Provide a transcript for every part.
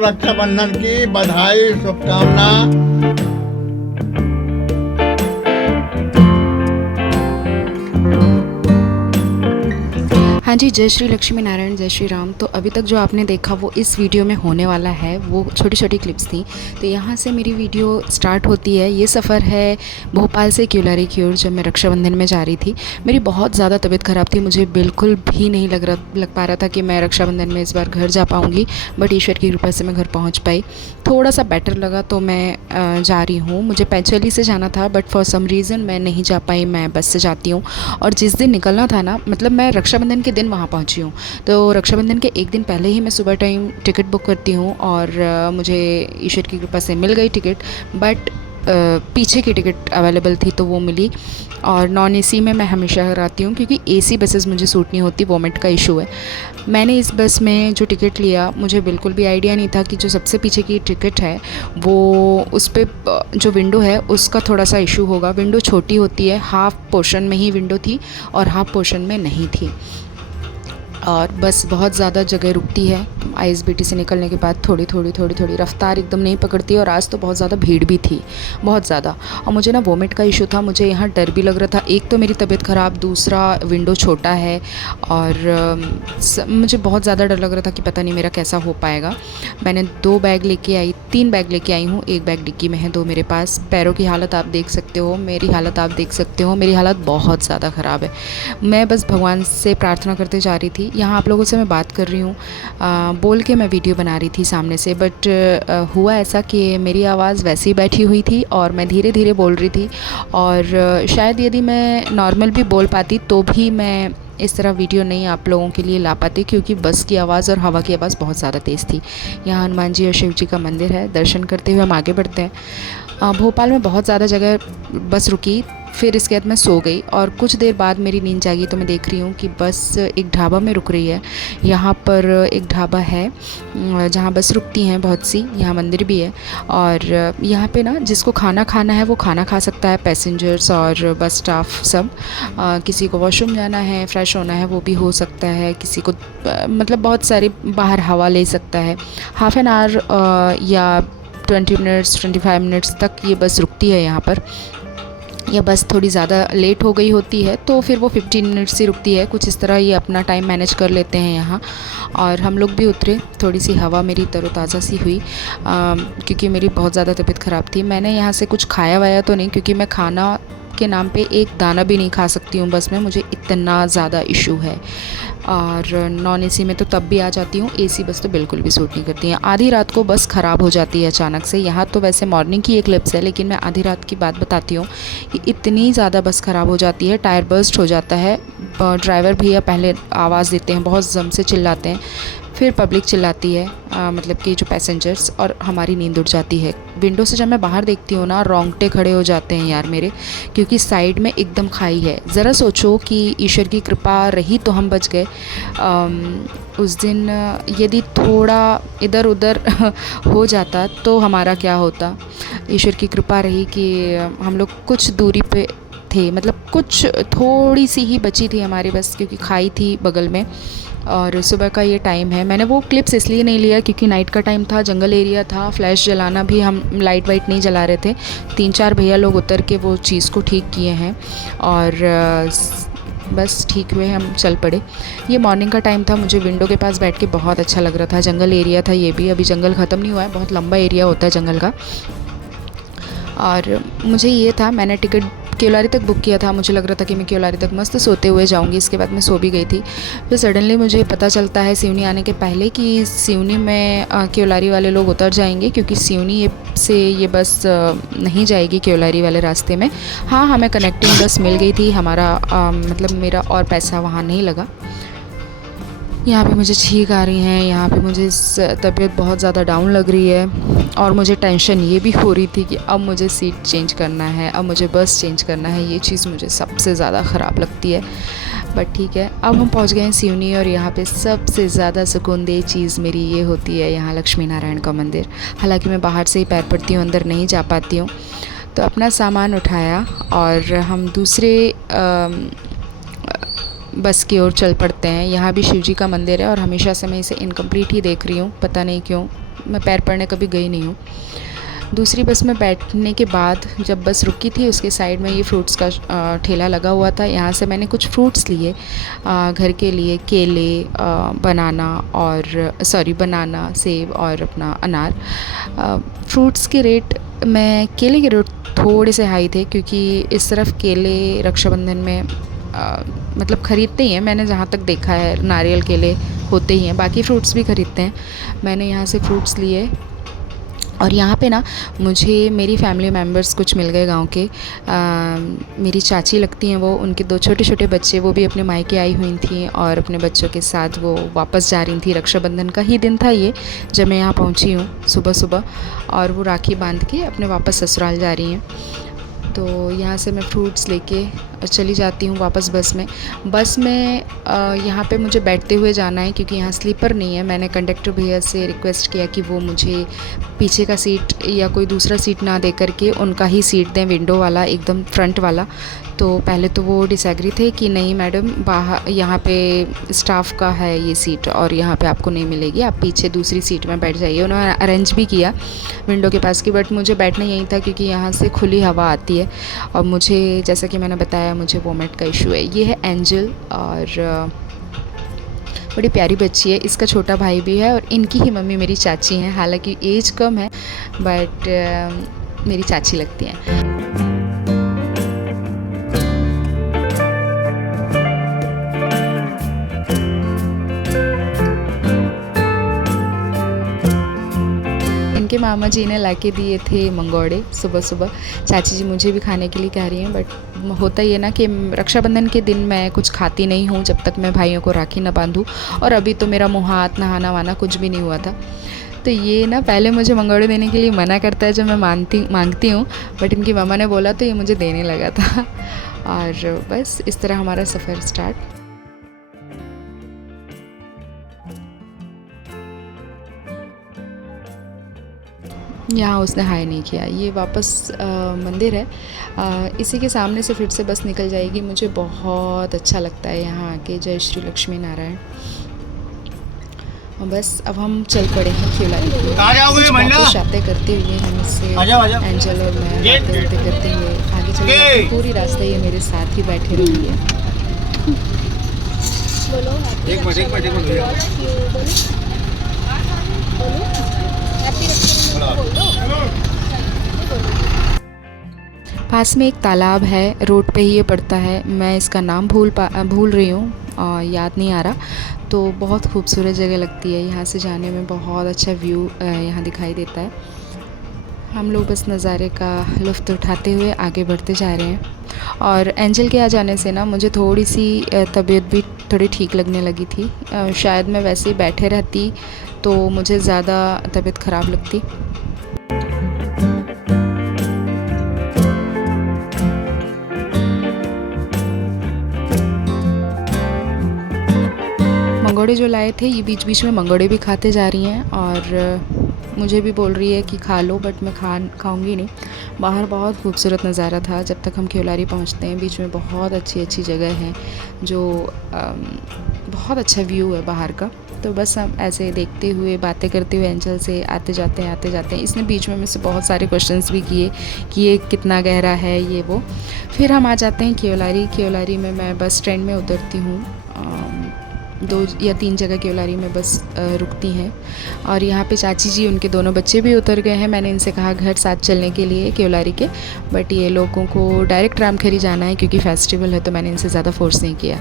रक्षाबंधन की बधाई शुभकामना। हाँ जी, जय श्री लक्ष्मी नारायण, जय श्री राम। तो अभी तक जो आपने देखा वो इस वीडियो में होने वाला है, वो छोटी छोटी क्लिप्स थी। तो यहाँ से मेरी वीडियो स्टार्ट होती है। ये सफ़र है भोपाल से क्यूलारी की ओर, जब मैं रक्षाबंधन में जा रही थी। मेरी बहुत ज़्यादा तबीयत ख़राब थी, मुझे बिल्कुल भी नहीं लग पा रहा था कि मैं रक्षाबंधन में इस बार घर जा पाऊँगी। बट ईश्वर की कृपा से मैं घर पहुँच पाई। थोड़ा सा बेटर लगा तो मैं जा रही हूँ। मुझे पैंचली से जाना था, बट फॉर सम रीज़न मैं नहीं जा पाई, मैं बस से जाती हूँ। और जिस दिन निकलना था ना, मतलब मैं रक्षाबंधन के दिन वहाँ पहुँची हूँ। तो रक्षाबंधन के एक दिन पहले ही मैं सुबह टाइम टिकट बुक करती हूँ और मुझे ईश्वर की कृपा से मिल गई टिकट। बट पीछे की टिकट अवेलेबल थी तो वो मिली। और नॉन एसी में मैं हमेशा कराती हूँ, क्योंकि एसी बसेस मुझे सूट नहीं होती, वोमिट का इशू है। मैंने इस बस में जो टिकट लिया, मुझे बिल्कुल भी आइडिया नहीं था कि जो सबसे पीछे की टिकट है वो उस पर जो विंडो है उसका थोड़ा सा इशू होगा। विंडो छोटी होती है, हाफ़ पोर्शन में ही विंडो थी और हाफ़ पोर्शन में नहीं थी। और बस बहुत ज़्यादा जगह रुकती है। आईएसबीटी से निकलने के बाद थोड़ी थोड़ी रफ्तार एकदम नहीं पकड़ती। और आज तो बहुत ज़्यादा भीड़ भी थी, बहुत ज़्यादा। और मुझे ना वोमिट का इशू था, मुझे यहाँ डर भी लग रहा था। एक तो मेरी तबीयत ख़राब, दूसरा विंडो छोटा है। और मुझे बहुत ज़्यादा डर लग रहा था कि पता नहीं मेरा कैसा हो पाएगा। मैंने 2 बैग लेके आई, 3 बैग लेके आई हूँ। 1 बैग डिक्की में है, 2 मेरे पास। पैरों की हालत आप देख सकते हो, मेरी हालत आप देख सकते हो। मेरी हालत बहुत ज़्यादा ख़राब है। मैं बस भगवान से प्रार्थना करते जा रही थी। यहाँ आप लोगों से मैं बात कर रही हूँ, बोल के मैं वीडियो बना रही थी सामने से। बट हुआ ऐसा कि मेरी आवाज़ वैसे ही बैठी हुई थी और मैं धीरे धीरे बोल रही थी। और शायद यदि मैं नॉर्मल भी बोल पाती तो भी मैं इस तरह वीडियो नहीं आप लोगों के लिए ला पाती, क्योंकि बस की आवाज़ और हवा की आवाज़ बहुत ज़्यादा तेज़ थी। यहाँ हनुमान जी और शिव जी का मंदिर है, दर्शन करते हुए हम आगे बढ़ते हैं। भोपाल में बहुत ज़्यादा जगह बस रुकी, फिर इसके बाद मैं सो गई। और कुछ देर बाद मेरी नींद जागी तो मैं देख रही हूँ कि बस एक ढाबा में रुक रही है। यहाँ पर एक ढाबा है जहाँ बस रुकती हैं बहुत सी, यहाँ मंदिर भी है। और यहाँ पे ना जिसको खाना खाना है वो खाना खा सकता है, पैसेंजर्स और बस स्टाफ सब। किसी को वॉशरूम जाना है, फ्रेश होना है, वो भी हो सकता है। किसी को मतलब बहुत सारी बाहर हवा ले सकता है। हाफ़ एन आवर या 20 मिनट्स 25 मिनट्स तक ये बस रुकती है यहाँ पर। या बस थोड़ी ज़्यादा लेट हो गई होती है तो फिर वो 15 मिनट्स ही रुकती है। कुछ इस तरह ये अपना टाइम मैनेज कर लेते हैं यहाँ। और हम लोग भी उतरे, थोड़ी सी हवा मेरी तरोताज़ा सी हुई, क्योंकि मेरी बहुत ज़्यादा तबीयत ख़राब थी। मैंने यहाँ से कुछ खाया वाया तो नहीं, क्योंकि मैं खाना के नाम पे एक दाना भी नहीं खा सकती हूँ बस में, मुझे इतना ज़्यादा इशू है। और नॉन एसी में तो तब भी आ जाती हूँ, एसी बस तो बिल्कुल भी सूट नहीं करती है। आधी रात को बस ख़राब हो जाती है अचानक से। यहाँ तो वैसे मॉर्निंग की एक क्लिप्स है, लेकिन मैं आधी रात की बात बताती हूँ कि इतनी ज़्यादा बस ख़राब हो जाती है, टायर बर्स्ट हो जाता है। ड्राइवर भैया पहले आवाज़ देते हैं, बहुत ज़म से चिल्लाते हैं, फिर पब्लिक चिल्लाती है, मतलब कि जो पैसेंजर्स, और हमारी नींद उड़ जाती है। विंडो से जब मैं बाहर देखती हूँ ना, रोंगटे खड़े हो जाते हैं यार मेरे, क्योंकि साइड में एकदम खाई है। ज़रा सोचो कि ईश्वर की कृपा रही तो हम बच गए। उस दिन यदि थोड़ा इधर उधर हो जाता तो हमारा क्या होता। ईश्वर की कृपा रही कि हम लोग कुछ दूरी पे थे, मतलब कुछ थोड़ी सी ही बची थी हमारी बस, क्योंकि खाई थी बगल में। और सुबह का ये टाइम है। मैंने वो क्लिप्स इसलिए नहीं लिया क्योंकि नाइट का टाइम था, जंगल एरिया था, फ्लैश जलाना भी, हम लाइट वाइट नहीं जला रहे थे। 3-4 भैया लोग उतर के वो चीज़ को ठीक किए हैं और बस ठीक हुए, हम चल पड़े। ये मॉर्निंग का टाइम था, मुझे विंडो के पास बैठ के बहुत अच्छा लग रहा था। जंगल एरिया था ये भी, अभी जंगल ख़त्म नहीं हुआ है, बहुत लंबा एरिया होता है जंगल का। और मुझे ये था, मैंने टिकट क्यूलारी तक बुक किया था। मुझे लग रहा था कि मैं क्यूलारी तक मस्त सोते हुए जाऊंगी, इसके बाद मैं सो भी गई थी। फिर सडनली मुझे पता चलता है सिवनी आने के पहले कि सिवनी में क्यूलारी वाले लोग उतर जाएंगे, क्योंकि सिवनी से ये बस नहीं जाएगी क्यूलारी वाले रास्ते में। हाँ, हमें कनेक्टिंग बस मिल गई थी, हमारा मतलब मेरा और पैसा वहाँ नहीं लगा। यहाँ पे मुझे छींक आ रही हैं, यहाँ पे मुझे तबीयत बहुत ज़्यादा डाउन लग रही है। और मुझे टेंशन ये भी हो रही थी कि अब मुझे सीट चेंज करना है, अब मुझे बस चेंज करना है। ये चीज़ मुझे सबसे ज़्यादा ख़राब लगती है। बट ठीक है, अब हम पहुँच गए हैं सिवनी। और यहाँ पे सबसे ज़्यादा सुकूनदेह चीज़ मेरी ये होती है, यहाँ लक्ष्मी नारायण का मंदिर। हालांकि मैं बाहर से ही पैर पड़ती हूँ, अंदर नहीं जा पाती हूँ। तो अपना सामान उठाया और हम दूसरे बस की ओर चल पड़ते हैं। यहाँ भी शिव जी का मंदिर है और हमेशा से मैं इसे इनकम्प्लीट ही देख रही हूँ, पता नहीं क्यों। मैं पैर पड़ने कभी गई नहीं हूँ। दूसरी बस में बैठने के बाद जब बस रुकी थी उसके साइड में ये फ्रूट्स का ठेला लगा हुआ था। यहाँ से मैंने कुछ फ्रूट्स लिए घर के लिए, केले, बनाना, सेब और अपना अनार। फ्रूट्स के रेट में केले के रेट थोड़े से हाई थे क्योंकि इस तरफ केले रक्षाबंधन में मतलब ख़रीदते ही हैं। मैंने जहाँ तक देखा है नारियल केले होते ही हैं, बाकी फ्रूट्स भी ख़रीदते हैं। मैंने यहाँ से फ्रूट्स लिए और यहाँ पे ना मुझे मेरी फैमिली मेम्बर्स कुछ मिल गए गांव के। मेरी चाची लगती हैं वो, उनके 2 छोटे छोटे बच्चे, वो भी अपने मायके आई हुई थी और अपने बच्चों के साथ वो वापस जा रही थी। रक्षाबंधन का ही दिन था ये जब मैं यहाँ पहुँची हूँ सुबह सुबह, और वो राखी बांध के अपने वापस ससुराल जा रही हैं। तो यहाँ से मैं फ्रूट्स लेके चली जाती हूँ वापस बस में। यहाँ पे मुझे बैठते हुए जाना है क्योंकि यहाँ स्लीपर नहीं है। मैंने कंडक्टर भैया से रिक्वेस्ट किया कि वो मुझे पीछे का सीट या कोई दूसरा सीट ना दे करके उनका ही सीट दें, विंडो वाला, एकदम फ्रंट वाला। तो पहले तो वो डिसएग्री थे कि नहीं मैडम, बाहर यहाँ पे स्टाफ का है ये सीट और यहाँ पे आपको नहीं मिलेगी, आप पीछे दूसरी सीट में बैठ जाइए। उन्होंने अरेंज भी किया विंडो के पास की, बट मुझे बैठना यहीं था क्योंकि यहाँ से खुली हवा आती है और मुझे, जैसा कि मैंने बताया, मुझे वोमिट का इशू है। ये है एंजल और बड़ी प्यारी बच्ची है। इसका छोटा भाई भी है और इनकी ही मम्मी मेरी चाची हैं। हालांकि एज कम है बट मेरी चाची लगती हैं। इनके मामा जी ने लाके दिए थे मंगोड़े सुबह सुबह। चाची जी मुझे भी खाने के लिए कह रही हैं, बट होता ही है ना कि रक्षाबंधन के दिन मैं कुछ खाती नहीं हूँ जब तक मैं भाइयों को राखी ना बांधूँ। और अभी तो मेरा मुँह हाथ नहाना वाना कुछ भी नहीं हुआ था। तो ये ना पहले मुझे मंगोड़े देने के लिए मना करता है जब मैं मांगती हूँ, बट इनकी मामा ने बोला तो ये मुझे देने लगा था। और बस इस तरह हमारा सफ़र स्टार्ट। यहाँ उसने हाय नहीं किया। ये वापस मंदिर है, इसी के सामने से फिर से बस निकल जाएगी। मुझे बहुत अच्छा लगता है यहाँ आके। जय श्री लक्ष्मी नारायण। बस अब हम चल पड़े हैं खिवलारी की ओर। बातें करते हुए हम इससे एंजल और मैं बातें करते हुए आगे चले जाते हैं। पूरी रास्ता ये मेरे साथ ही बैठे रही है। पास में एक तालाब है, रोड पे ही ये पड़ता है। मैं इसका नाम भूल रही हूँ, याद नहीं आ रहा। तो बहुत खूबसूरत जगह लगती है। यहाँ से जाने में बहुत अच्छा व्यू यहाँ दिखाई देता है। हम लोग बस नज़ारे का लुत्फ़ उठाते हुए आगे बढ़ते जा रहे हैं। और एंजल के आ जाने से ना मुझे थोड़ी सी तबीयत भी थोड़ी ठीक लगने लगी थी। शायद मैं वैसे ही बैठे रहती तो मुझे ज़्यादा तबीयत ख़राब लगती। मंगोड़े जो लाए थे, ये बीच बीच में मंगोड़े भी खाते जा रही हैं और मुझे भी बोल रही है कि खा लो, बट मैं खाऊंगी नहीं। बाहर बहुत खूबसूरत नज़ारा था जब तक हम खिवलारी पहुंचते हैं। बीच में बहुत अच्छी जगह है जो बहुत अच्छा व्यू है बाहर का। तो बस हम ऐसे देखते हुए बातें करते हुए एंजल से आते जाते हैं। इसने बीच में मुझसे बहुत सारे क्वेश्चंस भी किए कि ये कितना गहरा है, ये वो। फिर हम आ जाते हैं खिवलारी में मैं बस स्टैंड में उतरती हूँ। 2 या 3 जगह केवलारी में बस रुकती हैं। और यहाँ पे चाची जी, उनके दोनों बच्चे भी उतर गए हैं। मैंने इनसे कहा घर साथ चलने के लिए केवलारी के, बट ये लोगों को डायरेक्ट रामखेरी जाना है क्योंकि फेस्टिवल है, तो मैंने इनसे ज़्यादा फोर्स नहीं किया।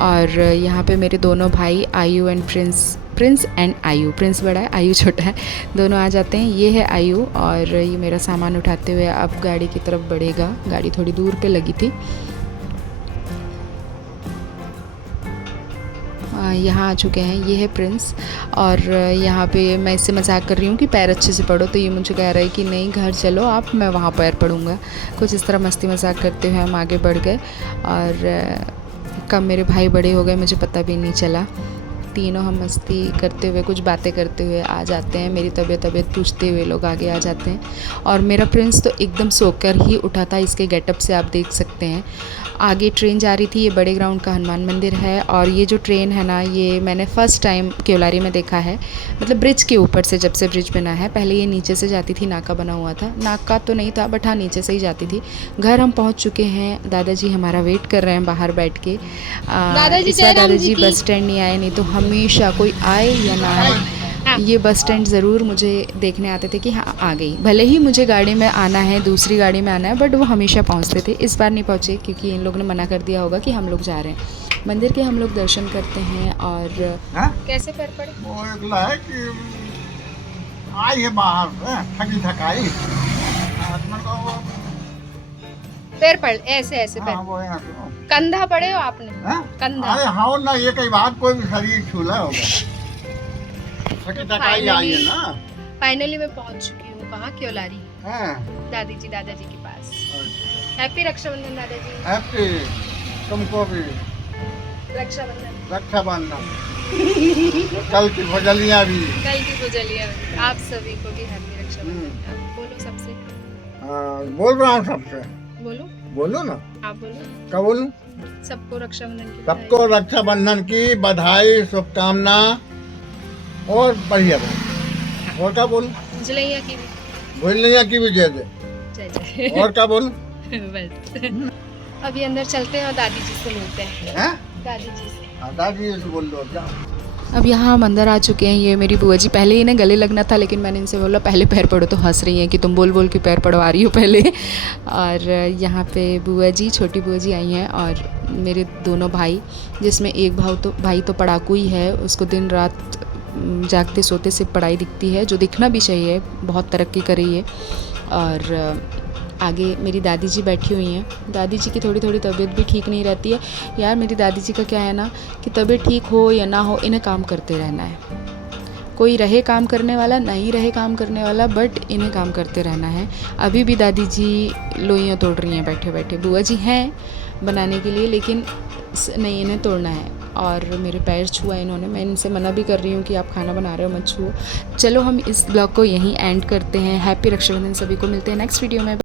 और यहाँ पे मेरे दोनों भाई आयु एंड प्रिंस एंड आयु, प्रिंस बड़ा है, आयु छोटा है, दोनों आ जाते हैं। ये है आयु और ये मेरा सामान उठाते हुए अब गाड़ी की तरफ बढ़ेगा। गाड़ी थोड़ी दूर पे लगी थी। यहाँ आ चुके हैं। ये है प्रिंस और यहाँ पे मैं इससे मजाक कर रही हूँ कि पैर अच्छे से पढ़ो, तो ये मुझे कह रहा है कि नहीं घर चलो आप, मैं वहाँ पैर पढ़ूँगा। कुछ इस तरह मस्ती मजाक करते हुए हम आगे बढ़ गए और कब मेरे भाई बड़े हो गए मुझे पता भी नहीं चला। तीनों हम मस्ती करते हुए कुछ बातें करते हुए आ जाते हैं। मेरी तबीयत पूछते हुए लोग आगे आ जाते हैं और मेरा प्रिंस तो एकदम सोकर ही उठा था। इसके गेटअप से आप देख सकते हैं। आगे ट्रेन जा रही थी। ये बड़े ग्राउंड का हनुमान मंदिर है और ये जो ट्रेन है ना, ये मैंने फ़र्स्ट टाइम केवलारी में देखा है, मतलब ब्रिज के ऊपर से, जब से ब्रिज बना है। पहले ये नीचे से जाती थी, नाका बना हुआ था। नाका तो नहीं था बट हाँ नीचे से ही जाती थी। घर हम पहुंच चुके हैं। दादाजी हमारा वेट कर रहे हैं बाहर बैठ के। इस बार दादाजी बस स्टैंड नहीं आए, नहीं तो हमेशा कोई आए या ना आए ये बस स्टैंड ज़रूर मुझे देखने आते थे कि हाँ आ गई। भले ही मुझे गाड़ी में आना है, दूसरी गाड़ी में आना है, बट वो हमेशा पहुंचते थे। इस बार नहीं पहुंचे क्योंकि इन लोगों ने मना कर दिया होगा कि हम लोग जा रहे हैं। मंदिर के हम लोग दर्शन करते हैं और कैसे पैर पड़े वो अगला है कि आई है बाहर से थकी थकाई पैर पड़ ऐसे ऐसे पैर वो यहाँ से कंधा पड़े हो आपने कंधा अरे हाँ ना, ये कई बात कोई भी शरीर छूला होगा। थकी थकाई आई है ना। फाइनली मैं पहुंच चुकी हूँ। कहाँ? केवलारी, हाँ, दादाजी के पास। हैप्पी रक्षाबंधन दादाजी। हैप्पी तुमको भी रक्षाबंधन रक्षाबंधन। कल की भजलियाँ भी। कल की गुजलिया आप सभी को भी हैप्पी रक्षाबंधन। आप बोलो सबसे। बोल रहा हूँ सबसे। बोलो बोलो ना। आप बोलो। क्या बोलूं? सबको रक्षाबंधन की सबको रक्षाबंधन की बधाई, शुभकामना और बढ़िया बन। और क्या बोलूं? जुलैया की भी भूलैया की भी दे दे। जय जय। और क्या बोलूं? बस अभी अंदर चलते हैं और दादी जी से मिलते हैं। हैं? दादी जी से। दादी से बोल दो क्या? अब यहाँ हम अंदर आ चुके हैं। ये मेरी बुआ जी, पहले इन्हें गले लगना था लेकिन मैंने इनसे बोला पहले पैर पड़ो, तो हंस रही हैं कि तुम बोल बोल के पैर पड़वा रही हो पहले। और यहाँ पे बुआ जी, छोटी बुआ जी आई हैं और मेरे दोनों भाई, जिसमें एक भाई तो पढ़ाकू ही है। उसको दिन रात जागते सोते से पढ़ाई दिखती है, जो दिखना भी चाहिए, बहुत तरक्की कर रही है। और आगे मेरी दादी जी बैठी हुई हैं। दादी जी की थोड़ी तबीयत भी ठीक नहीं रहती है। यार मेरी दादी जी का क्या है ना कि तबीयत ठीक हो या ना हो, इन्हें काम करते रहना है। कोई रहे काम करने वाला, नहीं रहे काम करने वाला, बट इन्हें काम करते रहना है। अभी भी दादी जी लोइयाँ तोड़ रही हैं बैठे बैठे। बुआ जी हैं बनाने के लिए लेकिन नहीं, इन्हें तोड़ना है। और मेरे पैर छुआ इन्होंने। मैं इनसे मना भी कर रही हूँ कि आप खाना बना रहे हो मत छुओ। चलो हम इस ब्लॉग को यहीं एंड करते हैं। हैप्पी रक्षाबंधन सभी को। मिलते हैं नेक्स्ट वीडियो में।